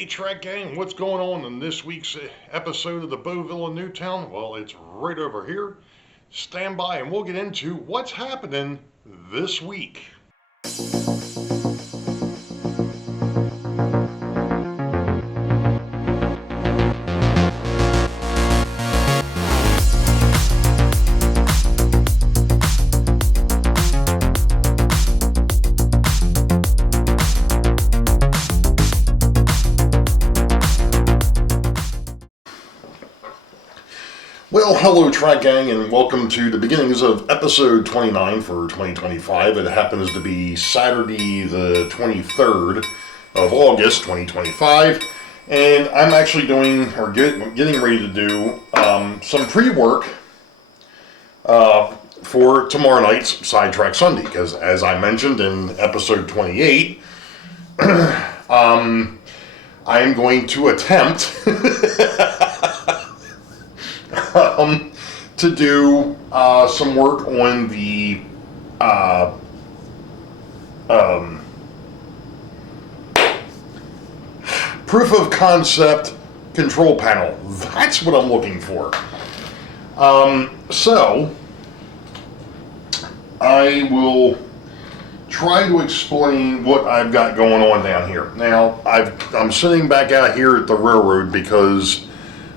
Hey Trek Gang, what's going on in this week's episode of the Boeville in Newtown? Well, it's right over here. Stand by and we'll get into what's happening this week. Well, hello Track Gang, and welcome to the beginnings of episode 29 for 2025. It happens to be Saturday the 23rd of August 2025, and I'm actually doing, or getting ready to do, some pre-work for tomorrow night's Sidetrack Sunday, because as I mentioned in episode 28, I am going to attempt to do some work on the proof of concept control panel. That's what I'm looking for. So I will try to explain what I've got going on down here. Now, I'm sitting back out here at the railroad because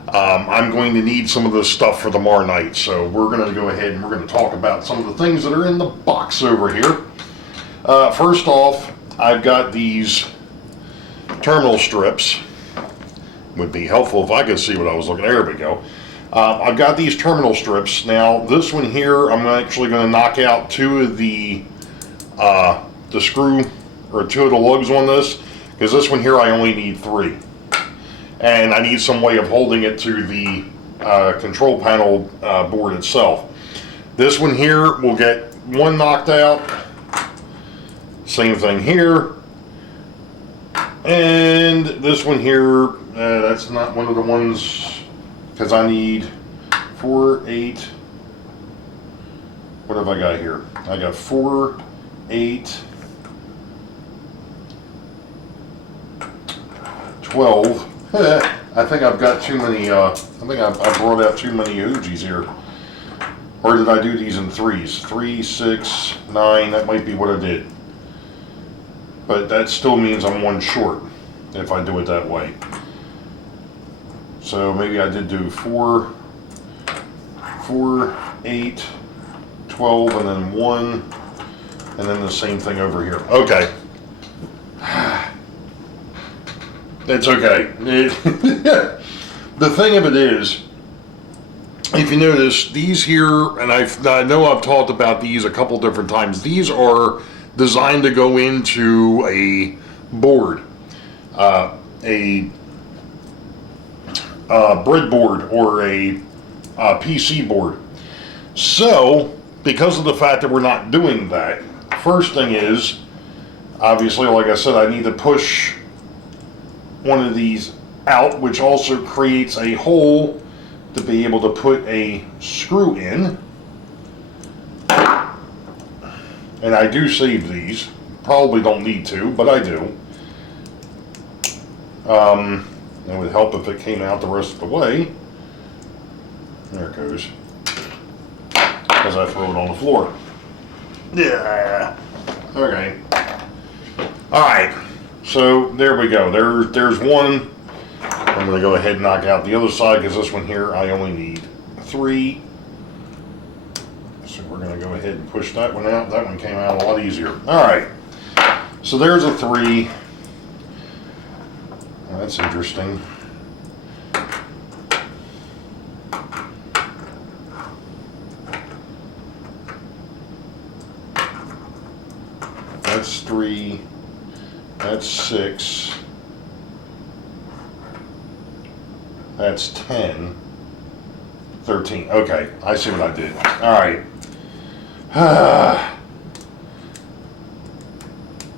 I'm going to need some of this stuff for tomorrow night. So we're going to go ahead and we're going to talk about some of the things that are in the box over here. First off, I've got these terminal strips. Would be helpful if I could see what I was looking at. There we go. I've got these terminal strips. Now this one here, I'm actually going to knock out two of the screw, or two of the lugs on this, because this one here I only need three. And I need some way of holding it to the control panel board itself. This one here will get one knocked out. Same thing here. And this one here, that's not one of the ones, because I need 4, 8, what have I got here? I got 4, 8, 12. I think I've got too many, I think I brought out too many Ujis here. Or did I do these in threes? 3, 6, 9, that might be what I did. But that still means I'm one short if I do it that way. So maybe I did do 4, 8, 12, and then 1, and then the same thing over here. Okay. It's okay. The thing of it is, if you notice, these here, and I know I've talked about these a couple different times, these are designed to go into a board, a breadboard or a PC board. So, because of the fact that we're not doing that, first thing is, obviously, like I said, I need to push one of these out, which also creates a hole to be able to put a screw in. And I do save these. Probably don't need to, but I do. It would help if it came out the rest of the way. There it goes. As I throw it on the floor. Yeah. Okay. Alright. So there we go. There's one. I'm going to go ahead and knock out the other side, because this one here I only need 3. So we're going to go ahead and push that one out. That one came out a lot easier. Alright. So there's a 3. That's interesting. That's 3. That's 6. That's 10. 13. Okay, I see what I did. Alright.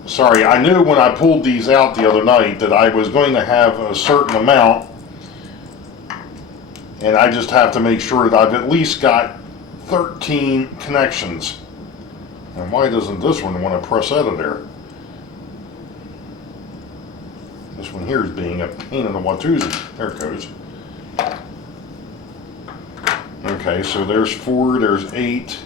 Sorry, I knew when I pulled these out the other night that I was going to have a certain amount, and I just have to make sure that I've at least got 13 connections. And why doesn't this one want to press out of there? This one here is being a pain in the Watusi. There it goes. Okay, so there's 4, there's 8.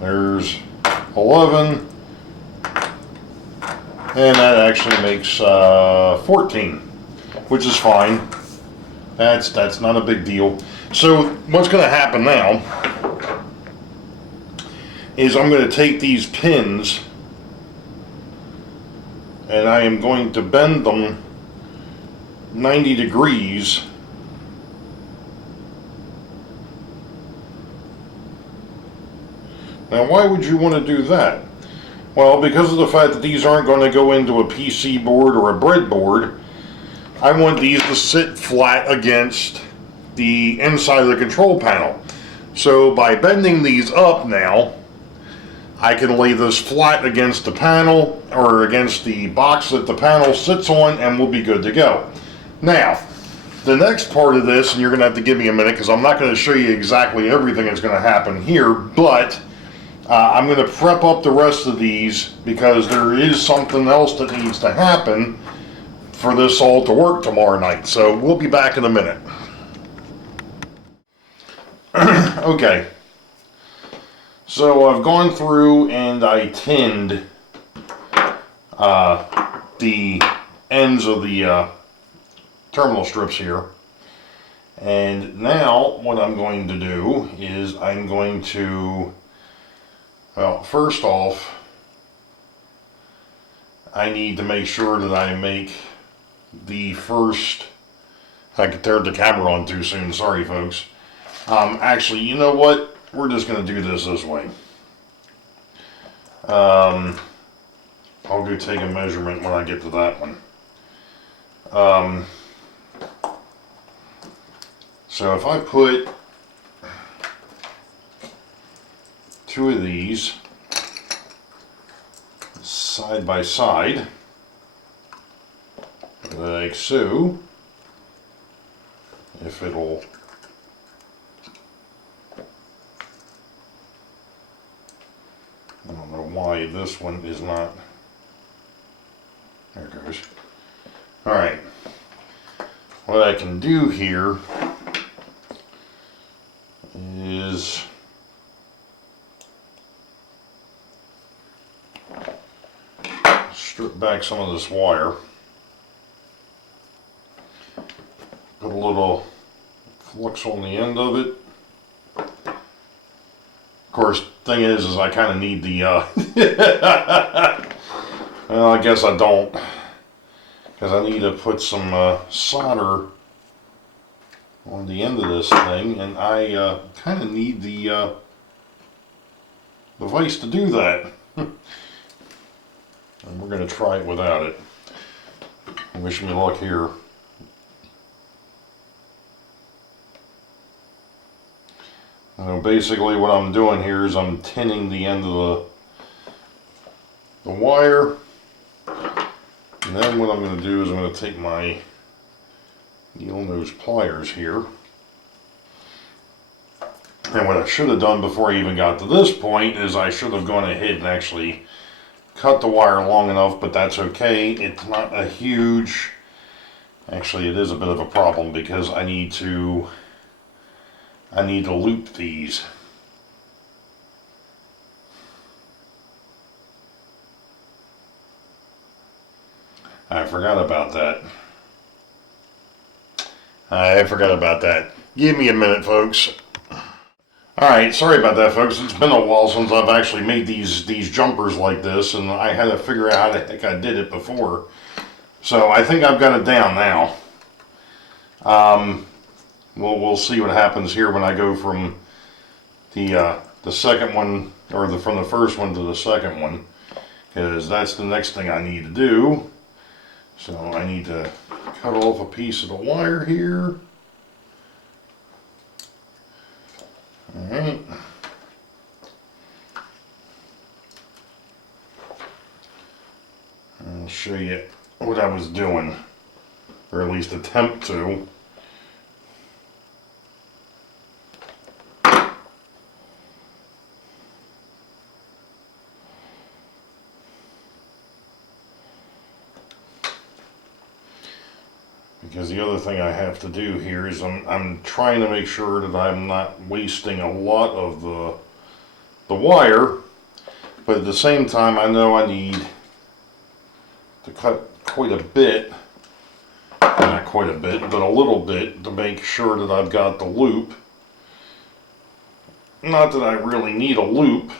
There's 11. And that actually makes 14, which is fine. That's not a big deal. So what's going to happen now is I'm going to take these pins and I am going to bend them 90 degrees Now, why would you want to do that? Well, because of the fact that these aren't going to go into a PC board or a breadboard, I want these to sit flat against the inside of the control panel. So by bending these up now, I can lay this flat against the panel or against the box that the panel sits on, and we'll be good to go. Now, the next part of this, and you're going to have to give me a minute because I'm not going to show you exactly everything that's going to happen here, but I'm going to prep up the rest of these because there is something else that needs to happen for this all to work tomorrow night. So we'll be back in a minute. Okay. So I've gone through and I tinned the ends of the terminal strips here. And now what I'm going to do is I'm going to, well, first off, I need to make sure that I make the first, I turned the camera on too soon, sorry folks. Actually, you know what? We're just going to do this way. I'll go take a measurement when I get to that one. So if I put 2 of these side by side, like so, if it'll, I don't know why this one is not, there it goes. Alright, what I can do here is strip back some of this wire, put a little flux on the end of it. Of course, thing is I kind of need the, well, I guess I don't, because I need to put some solder on the end of this thing, and I kind of need the vise to do that. And we're going to try it without it. Wish me luck here. So basically what I'm doing here is I'm tinning the end of the wire, and then what I'm going to do is I'm going to take my needle nose pliers here, and what I should have done before I even got to this point is I should have gone ahead and actually cut the wire long enough, but that's okay. It's not a huge, actually it is a bit of a problem because I need to loop these. I forgot about that. Give me a minute, folks. Alright, sorry about that, folks. It's been a while since I've actually made these jumpers like this, and I had to figure out how the heck I did it before. So I think I've got it down now. We'll see what happens here when I go from the second one, or from the first one to the second one, because that's the next thing I need to do. So I need to cut off a piece of the wire here. Alright. I'll show you what I was doing, or at least attempt to. because the other thing I have to do here is I'm trying to make sure that I'm not wasting a lot of the wire, but at the same time I know I need to cut quite a bit, not quite a bit, but a little bit, to make sure that I've got the loop. Not that I really need a loop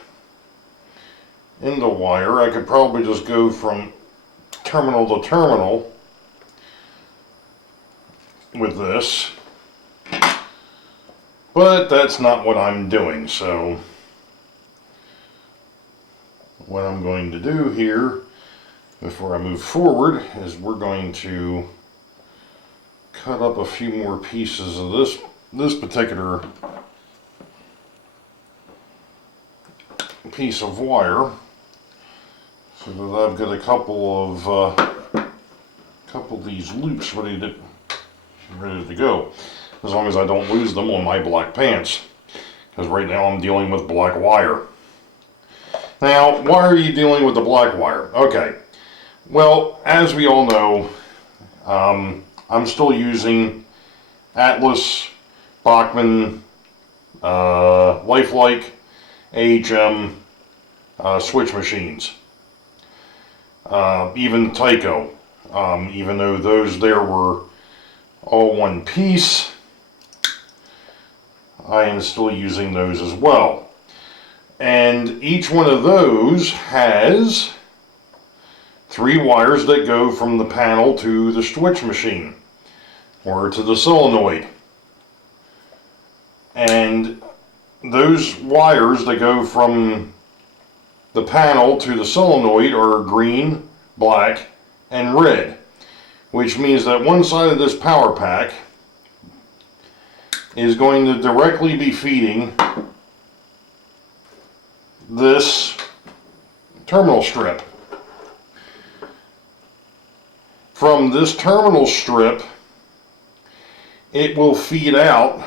in the wire. I could probably just go from terminal to terminal with this, but that's not what I'm doing. So what I'm going to do here before I move forward is we're going to cut up a few more pieces of this particular piece of wire, so that I've got a couple of these loops ready to go, as long as I don't lose them on my black pants, because right now I'm dealing with black wire. Now, why are you dealing with the black wire? Okay, well, as we all know, I'm still using Atlas, Bachmann, Lifelike, AHM switch machines. Even Tyco, even though those there were all one piece, I am still using those as well. And each one of those has 3 wires that go from the panel to the switch machine, or to the solenoid. And those wires that go from the panel to the solenoid are green, black, and red, which means that one side of this power pack is going to directly be feeding this terminal strip. From this terminal strip, it will feed out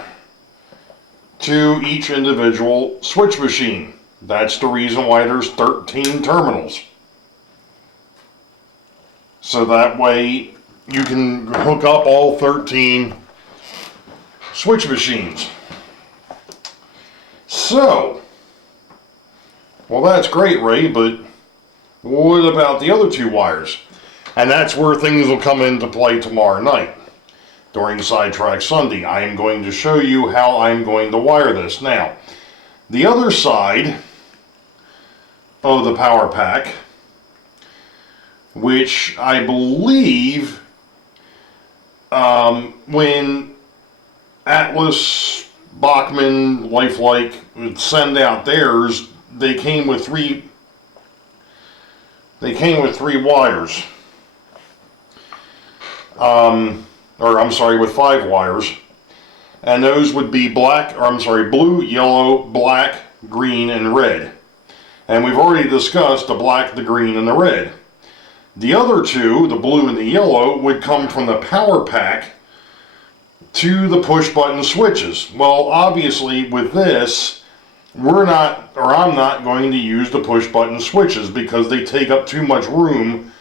to each individual switch machine. That's the reason why there's 13 terminals. So that way you can hook up all 13 switch machines. So, well, that's great, Ray, but what about the other 2 wires? And that's where things will come into play tomorrow night during Sidetrack Sunday. I am going to show you how I'm going to wire this. Now, the other side of the power pack, which I believe when Atlas, Bachmann, Lifelike would send out theirs, they came with 3 wires. Or I'm sorry, with 5 wires. And those would be blue, yellow, black, green, and red. And we've already discussed the black, the green, and the red. The other 2, the blue and the yellow, would come from the power pack to the push button switches. Well, obviously with this, I'm not going to use the push button switches because they take up too much room.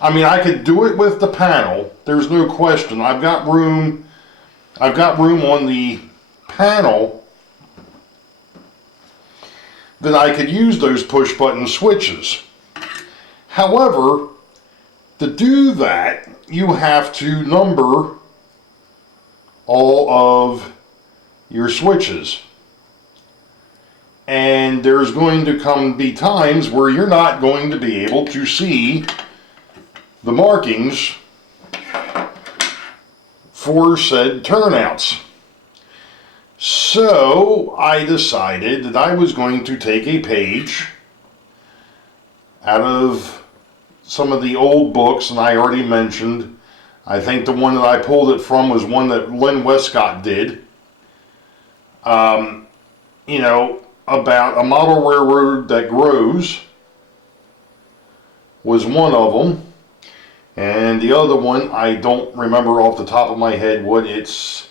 I mean, I could do it with the panel, there's no question. I've got room on the panel that I could use those push button switches. However, to do that, you have to number all of your switches. And there's going to be times where you're not going to be able to see the markings for said turnouts. So I decided that I was going to take a page out of some of the old books, and I already mentioned, I think the one that I pulled it from was one that Len Westcott did, you know, about a model railroad that grows was one of them. And the other one, I don't remember off the top of my head what its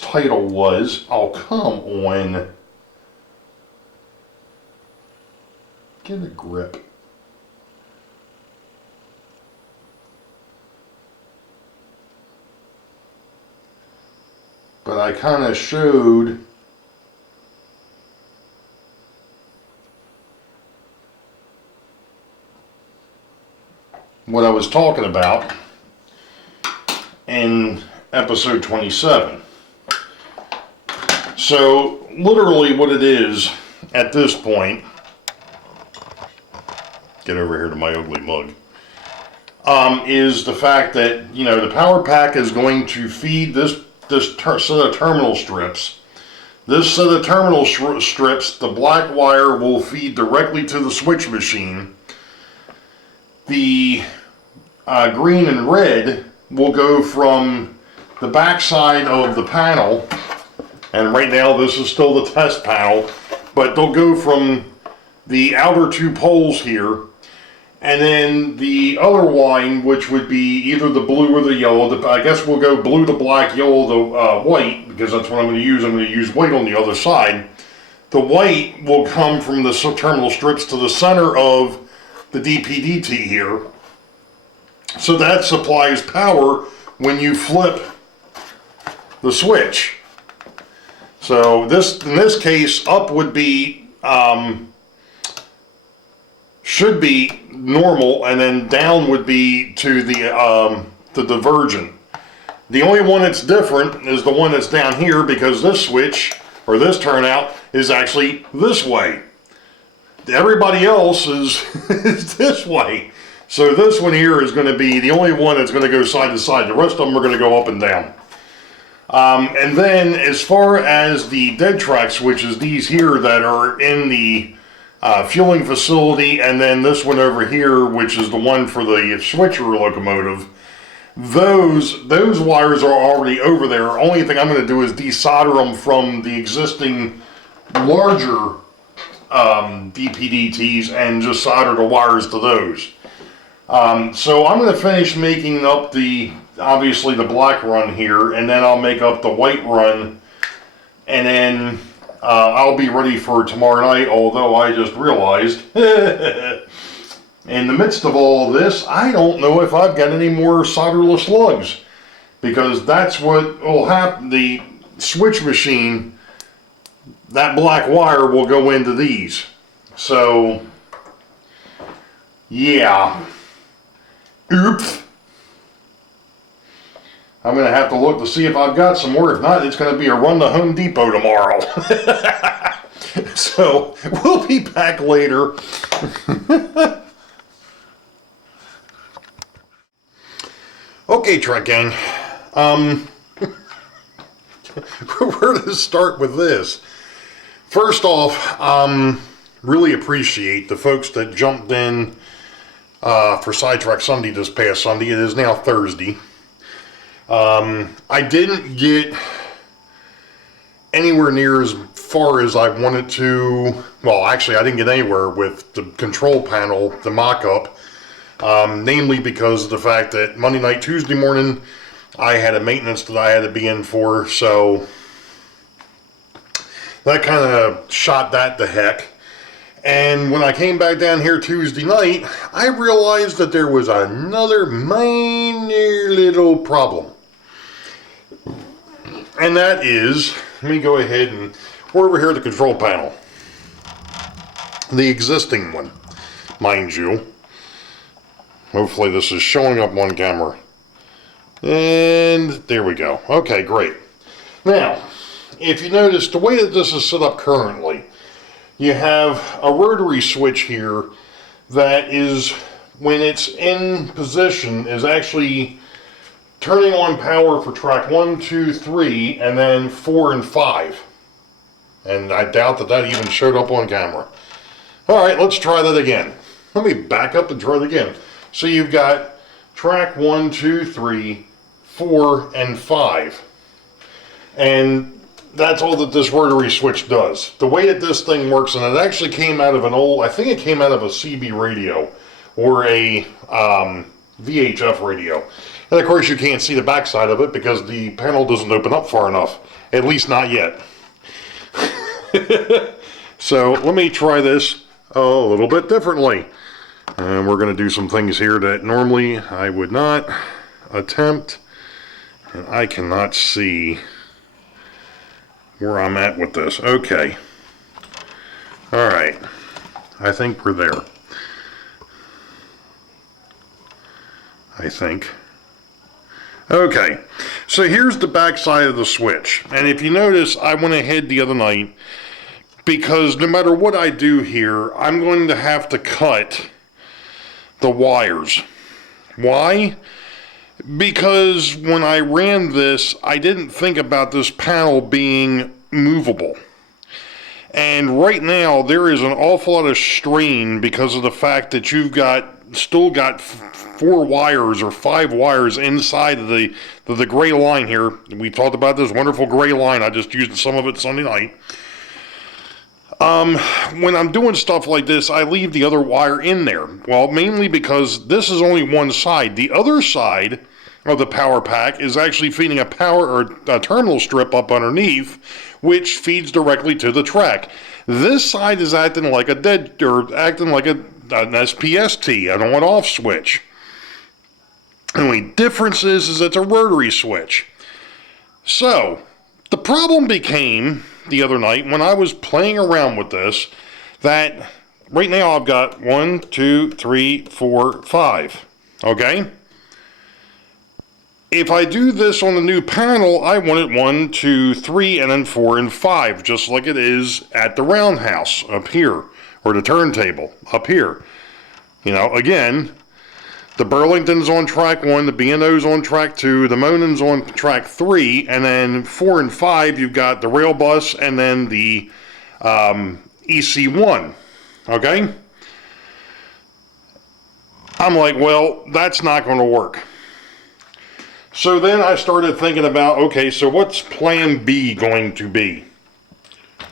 title was. Oh, come on. Get a grip. but I kind of showed what I was talking about in episode 27. So literally what it is at this point, get over here to my ugly mug, is the fact that, you know, the power pack is going to feed this set of terminal strips. This set of terminal strips, the black wire will feed directly to the switch machine. The green and red will go from the back side of the panel, and right now this is still the test panel, but they'll go from the outer two poles here, and then the other line, which would be either the blue or the yellow. I guess we'll go blue to black, yellow to white, because that's what I'm going to use. I'm going to use white on the other side. The white will come from the terminal strips to the center of the DPDT here. So that supplies power when you flip the switch. So this, in this case, up would be, should be normal, and then down would be to the divergent. The only one that's different is the one that's down here, because this switch, or this turnout, is actually this way. Everybody else is, is this way. So this one here is going to be the only one that's going to go side to side. The rest of them are going to go up and down. And then as far as the dead track switches, these here that are in the fueling facility, and then this one over here, which is the one for the switcher locomotive, those wires are already over there. Only thing I'm going to do is desolder them from the existing larger DPDTs and just solder the wires to those. So I'm going to finish making up obviously the black run here, and then I'll make up the white run, and then I'll be ready for tomorrow night, although I just realized in the midst of all this, I don't know if I've got any more solderless lugs, because that's what will happen. The switch machine, that black wire will go into these. So yeah, oops. I'm going to have to look to see if I've got some more. If not, it's going to be a run to Home Depot tomorrow. So we'll be back later. Okay, Trek Gang. Where to start with this? First off, really appreciate the folks that jumped in for Sidetrack Sunday this past Sunday. It is now Thursday. I didn't get anywhere near as far as I wanted to. Well, actually, I didn't get anywhere with the control panel, the mock-up, namely because of the fact that Monday night, Tuesday morning, I had a maintenance that I had to be in for, so that kind of shot that to heck. And when I came back down here Tuesday night, I realized that there was another minor little problem. And that is, let me go ahead and, we're over here at the control panel. The existing one, mind you. Hopefully this is showing up on camera. And there we go. Okay, great. Now, if you notice, the way that this is set up currently, you have a rotary switch here that is, when it's in position, is actually turning on power for track 1, 2, 3, and then 4 and 5. And I doubt that that even showed up on camera. Alright, let's try that again. Let me back up and try it again. So you've got track 1, 2, 3, 4, and 5. And that's all that this rotary switch does. The way that this thing works, and it actually came out of an old, I think it came out of a CB radio, or a VHF radio. And of course you can't see the backside of it because the panel doesn't open up far enough. At least not yet. So let me try this a little bit differently. And we're going to do some things here that normally I would not attempt. And I cannot see where I'm at with this. Okay. All right. I think we're there. I think. Okay. So here's the back side of the switch. And if you notice, I went ahead the other night because no matter what I do here, I'm going to have to cut the wires. Why? Because when I ran this, I didn't think about this panel being movable. And right now, there is an awful lot of strain because of the fact that you've still got 4 wires or 5 wires inside of the gray line here. We talked about this wonderful gray line. I just used some of it Sunday night. When I'm doing stuff like this, I leave the other wire in there. Well, mainly because this is only one side. The other side of the power pack is actually feeding a power or a terminal strip up underneath, which feeds directly to the track. This side is acting like an SPST, an on-off switch. The only difference is it's a rotary switch. So, the problem became the other night when I was playing around with this that right now I've got 1, 2, 3, 4, 5. Okay? If I do this on the new panel, I want it 1, 2, 3, and then 4 and 5, just like it is at the roundhouse up here, or the turntable up here. You know, again, the Burlington's on track 1, the B&O's on track 2, the Monen's on track 3, and then 4 and 5, you've got the rail bus and then the EC1. Okay? I'm like, well, that's not going to work. So then I started thinking about, okay, so what's plan B going to be?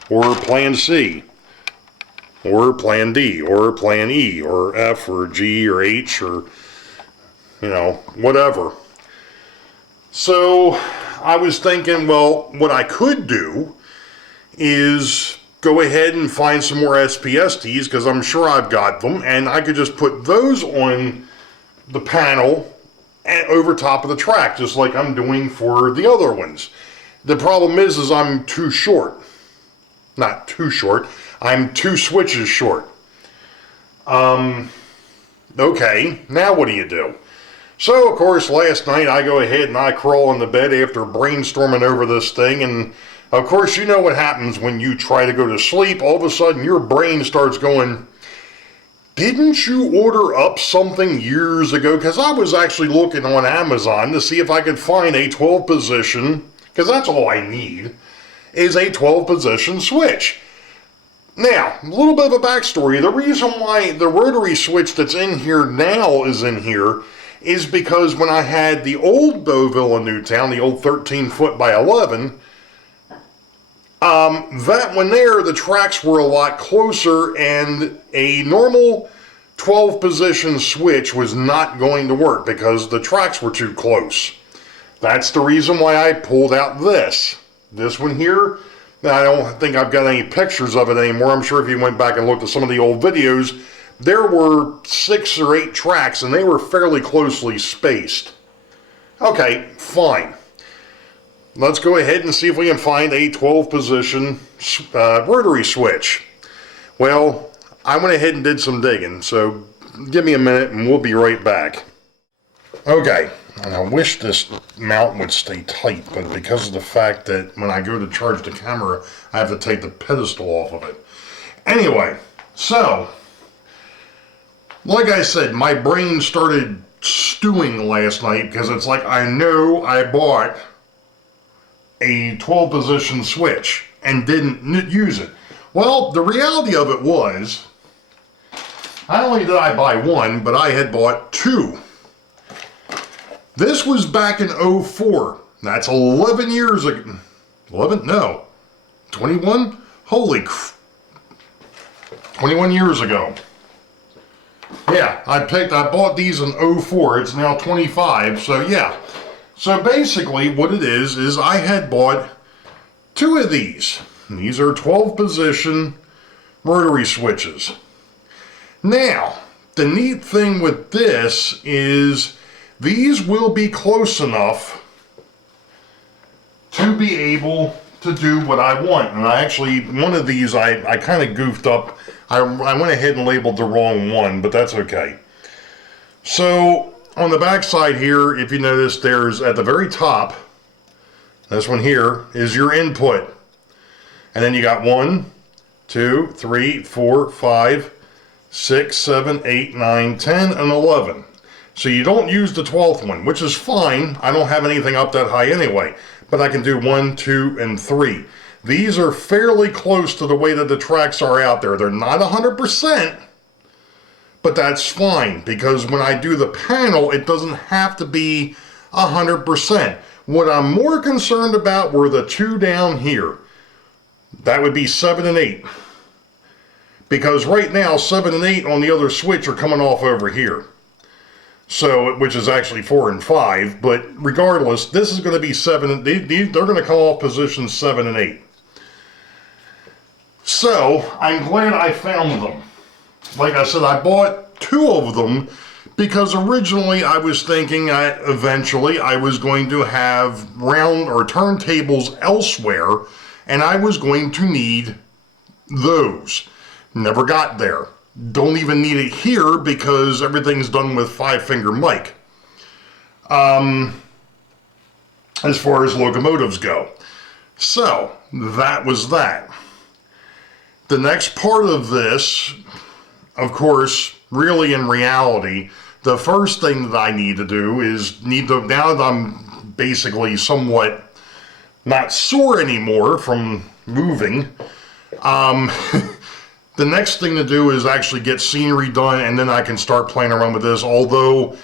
Or plan C? Or plan D? Or plan E? Or F? Or G? Or H? Or, you know, whatever. So I was thinking, well, what I could do is go ahead and find some more SPSTs, because I'm sure I've got them, and I could just put those on the panel and over top of the track, just like I'm doing for the other ones. The problem is I'm too short. Not too short. I'm 2 switches short. Okay, now what do you do? So, of course, last night I go ahead and I crawl in the bed after brainstorming over this thing, and of course you know what happens when you try to go to sleep. All of a sudden your brain starts going, didn't you order up something years ago? Because I was actually looking on Amazon to see if I could find a 12 position, because that's all I need, is a 12 position switch. Now, a little bit of a backstory. The reason why the rotary switch that's in here now is in here is because when I had the old Boeville in Newtown, the old 13 foot by 11, that one there, the tracks were a lot closer, and a normal 12 position switch was not going to work because the tracks were too close. That's the reason why I pulled out this one here. Now, I don't think I've got any pictures of it anymore. I'm sure if you went back and looked at some of the old videos, there were 6 or 8 tracks and they were fairly closely spaced. Okay, fine. Let's go ahead and see if we can find a 12 position rotary switch. Well, I went ahead and did some digging, so give me a minute and we'll be right back. Okay, and I wish this mount would stay tight, but because of the fact that when I go to charge the camera, I have to take the pedestal off of it. Anyway, so, like I said, my brain started stewing last night because it's like, I know I bought a 12 position switch and didn't use it. Well, the reality of it was, not only did I buy one, but I had bought 2. This was back in 04. That's 11 years ago. 11? No. 21? Holy 21 years ago. Yeah, I bought these in 04. It's now 25, so yeah. So basically what it is I had bought 2 of these. And these are 12 position rotary switches. Now, the neat thing with this is these will be close enough to be able to do what I want. And I actually, one of these I kind of goofed up. I went ahead and labeled the wrong one, but that's okay. So on the back side here, if you notice, there's at the very top, this one here is your input. And then you got 1, 2, 3, 4, 5, 6, 7, 8, 9, 10, and 11. So you don't use the 12th one, which is fine. I don't have anything up that high anyway. But I can do 1, 2, and 3. These are fairly close to the way that the tracks are out there. They're not 100%, but that's fine, because when I do the panel, it doesn't have to be 100%. What I'm more concerned about were the two down here. That would be 7 and 8. Because right now, 7 and 8 on the other switch are coming off over here. So, which is actually 4 and 5, but regardless, this is going to be 7, and they're going to come off position 7 and 8. So, I'm glad I found them. Like I said, I bought 2 of them because originally I was thinking eventually I was going to have round or turntables elsewhere, and I was going to need those. Never got there. Don't even need it here because everything's done with 5-finger mic. As far as locomotives go. So, that was that. The next part of this, of course, really in reality, the first thing that I need to do is now that I'm basically somewhat not sore anymore from moving, the next thing to do is actually get scenery done, and then I can start playing around with this. Although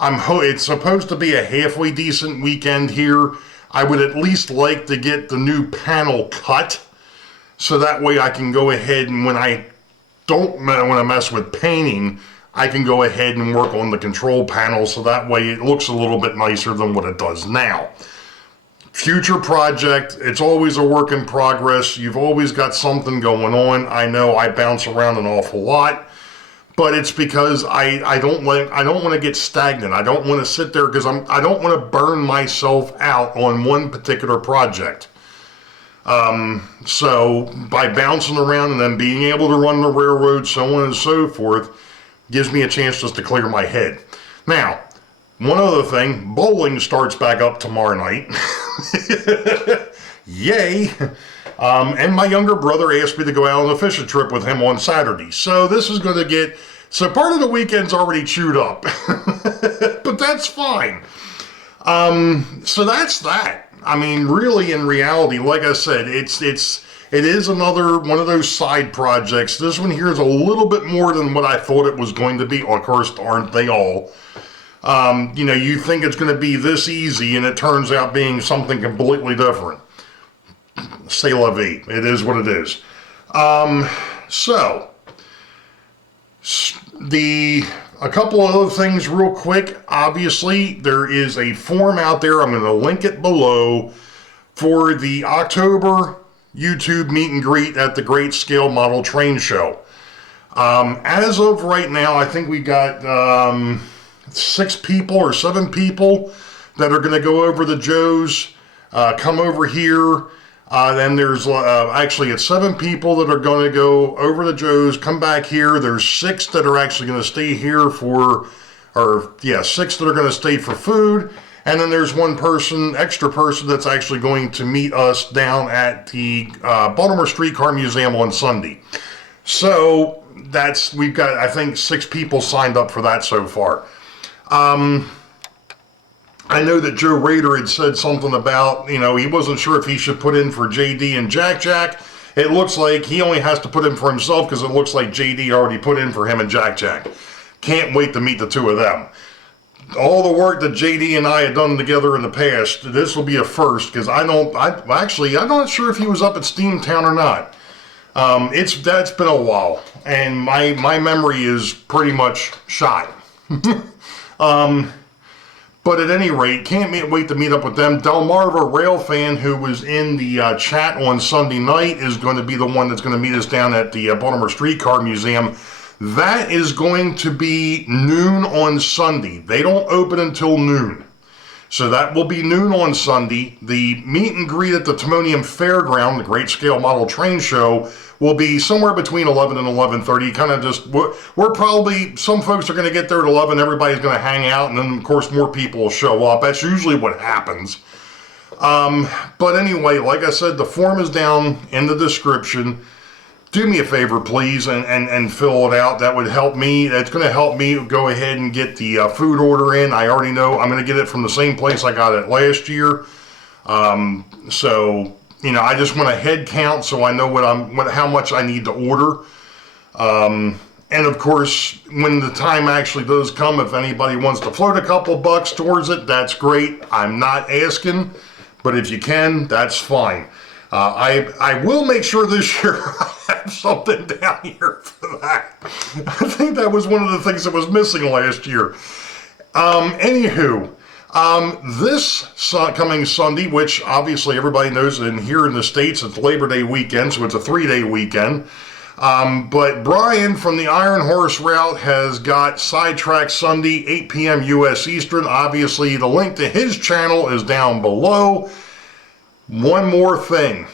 it's supposed to be a halfway decent weekend here, I would at least like to get the new panel cut, so that way I can go ahead and when I don't want to mess with painting, I can go ahead and work on the control panel, so that way it looks a little bit nicer than what it does now. Future project, it's always a work in progress. You've always got something going on. I know I bounce around an awful lot, but it's because I don't want to get stagnant. I don't want to sit there because I don't want to burn myself out on one particular project. So by bouncing around and then being able to run the railroad, so on and so forth, gives me a chance just to clear my head. Now, one other thing, bowling starts back up tomorrow night. Yay! And my younger brother asked me to go out on a fishing trip with him on Saturday. So this is going to get, so part of the weekend's already chewed up. But that's fine. So that's that. I mean, really, in reality, like I said, it is another one of those side projects. This one here is a little bit more than what I thought it was going to be. Of course, aren't they all? You think it's going to be this easy, and it turns out being something completely different. C'est la vie. It is what it is. A couple of other things real quick. Obviously, there is a form out there. I'm going to link it below for the October YouTube meet and greet at the Great Scale Model Train Show. As of right now, I think we got 6 people or 7 people that are going to go over the Joes, come over here. Then there's actually it's 7 people that are going to go over the Joes, come back here. There's 6 that are actually going to stay here 6 that are going to stay for food. And then there's one extra person that's actually going to meet us down at the Baltimore Streetcar Museum on Sunday. So we've got, I think, 6 people signed up for that so far. I know that Joe Rader had said something about, he wasn't sure if he should put in for JD and Jack. It looks like he only has to put in for himself because it looks like JD already put in for him and Jack. Can't wait to meet the 2 of them. All the work that JD and I had done together in the past, this will be a first because I'm not sure if he was up at Steamtown or not. That's been a while, and my memory is pretty much shot. But at any rate, can't wait to meet up with them. Delmarva Railfan, who was in the chat on Sunday night, is going to be the one that's going to meet us down at the Baltimore Streetcar Museum. That is going to be noon on Sunday. They don't open until noon. So that will be noon on Sunday. The meet and greet at the Timonium Fairground, the Great Scale Model Train Show, will be somewhere between 11 and 11:30. Kind of just, we're probably, some folks are going to get there at 11, everybody's going to hang out, and then of course more people will show up. That's usually what happens. But anyway, like I said, the form is down in the description. Do me a favor, please, and fill it out. That would help me. It's going to help me go ahead and get the food order in. I already know I'm going to get it from the same place I got it last year. So, you know, I just want a head count so I know how much I need to order. And of course, when the time actually does come, if anybody wants to float a couple bucks towards it, that's great. I'm not asking, but if you can, that's fine. I will make sure this year I have something down here for that. I think that was one of the things that was missing last year. Anywho, this coming Sunday, which obviously everybody knows, and here in the States it's Labor Day weekend, so it's a 3-day weekend. But Brian from the Iron Horse route has got Sidetrack Sunday, 8 p.m. U.S. Eastern. Obviously, the link to his channel is down below. One more thing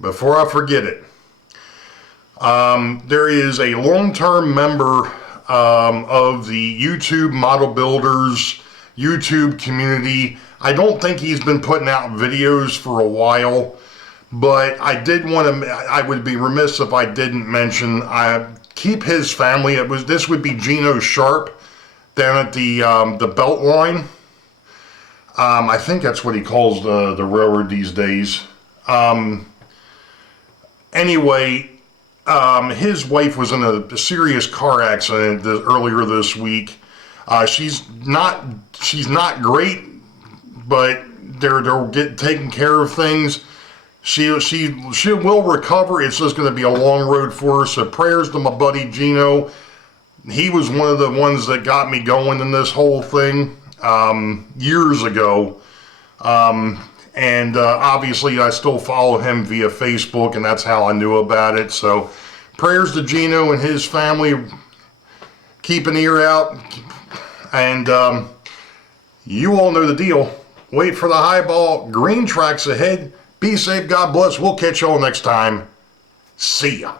before I forget it. There is a long-term member of the YouTube Model Builders YouTube community. I don't think he's been putting out videos for a while, but I did want to, I would be remiss if I didn't mention, keep his family. This would be Gino Sharp down at the belt line. I think that's what he calls the railroad these days. Anyway, his wife was in a serious car accident earlier this week. She's not great, but they're taking care of things. She will recover. It's just going to be a long road for her. So prayers to my buddy Gino. He was one of the ones that got me going in this whole thing. Years ago, and obviously I still follow him via Facebook, and that's how I knew about it. So prayers to Gino and his family. Keep an ear out, and you all know the deal. Wait for the highball. Green tracks ahead. Be safe. God bless. We'll catch y'all next time. See ya.